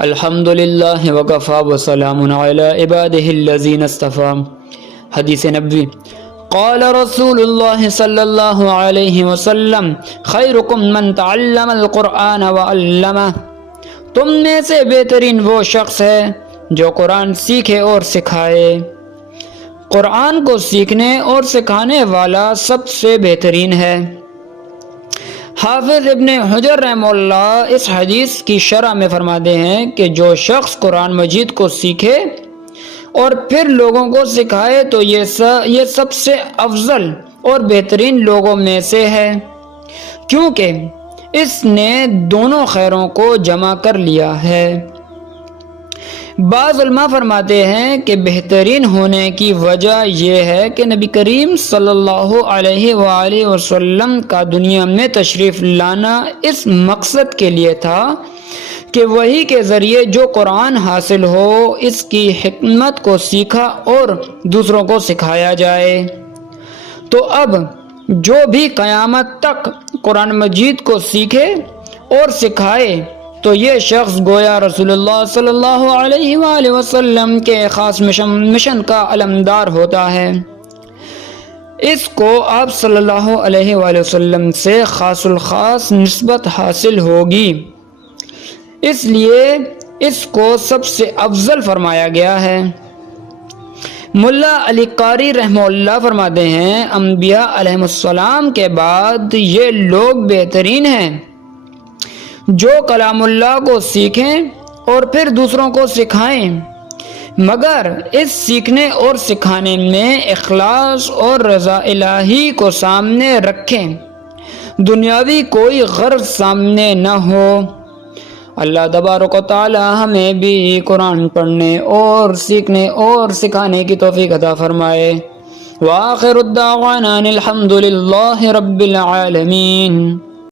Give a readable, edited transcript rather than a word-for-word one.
الحمدللہ وکفی وسلام علی عبادہ الذین اصطفی۔ حدیث نبوی، قال رسول اللہ صلی اللہ علیہ وسلم خیرکم من تعلم القرآن وعلمہ، تم میں سے بہترین وہ شخص ہے جو قرآن سیکھے اور سکھائے۔ قرآن کو سیکھنے اور سکھانے والا سب سے بہترین ہے۔ حافظ ابن حجر رحمہ اللہ اس حدیث کی شرح میں فرماتے ہیں کہ جو شخص قرآن مجید کو سیکھے اور پھر لوگوں کو سکھائے تو یہ سب سے افضل اور بہترین لوگوں میں سے ہے، کیونکہ اس نے دونوں خیروں کو جمع کر لیا ہے۔ بعض علماء فرماتے ہیں کہ بہترین ہونے کی وجہ یہ ہے کہ نبی کریم صلی اللہ علیہ وآلہ وسلم کا دنیا میں تشریف لانا اس مقصد کے لیے تھا کہ وحی کے ذریعے جو قرآن حاصل ہو اس کی حکمت کو سیکھا اور دوسروں کو سکھایا جائے۔ تو اب جو بھی قیامت تک قرآن مجید کو سیکھے اور سکھائے تو یہ شخص گویا رسول اللہ صلی اللہ علیہ وآلہ وسلم کے خاص مشن کا علمدار ہوتا ہے۔ اس کو آپ صلی اللہ علیہ وآلہ وسلم سے خاص الخاص نسبت حاصل ہوگی، اس لیے اس کو سب سے افضل فرمایا گیا ہے۔ ملا علی قاری رحمہ اللہ فرماتے ہیں انبیاء علیہ السلام کے بعد یہ لوگ بہترین ہیں جو کلام اللہ کو سیکھیں اور پھر دوسروں کو سکھائیں، مگر اس سیکھنے اور سکھانے میں اخلاص اور رضا الہی کو سامنے رکھیں، دنیاوی کوئی غرض سامنے نہ ہو۔ اللہ تبارک و تعالی ہمیں بھی قرآن پڑھنے اور سیکھنے اور سکھانے کی توفیق عطا فرمائے۔ وآخر الدعوانا الحمد للہ رب العالمین۔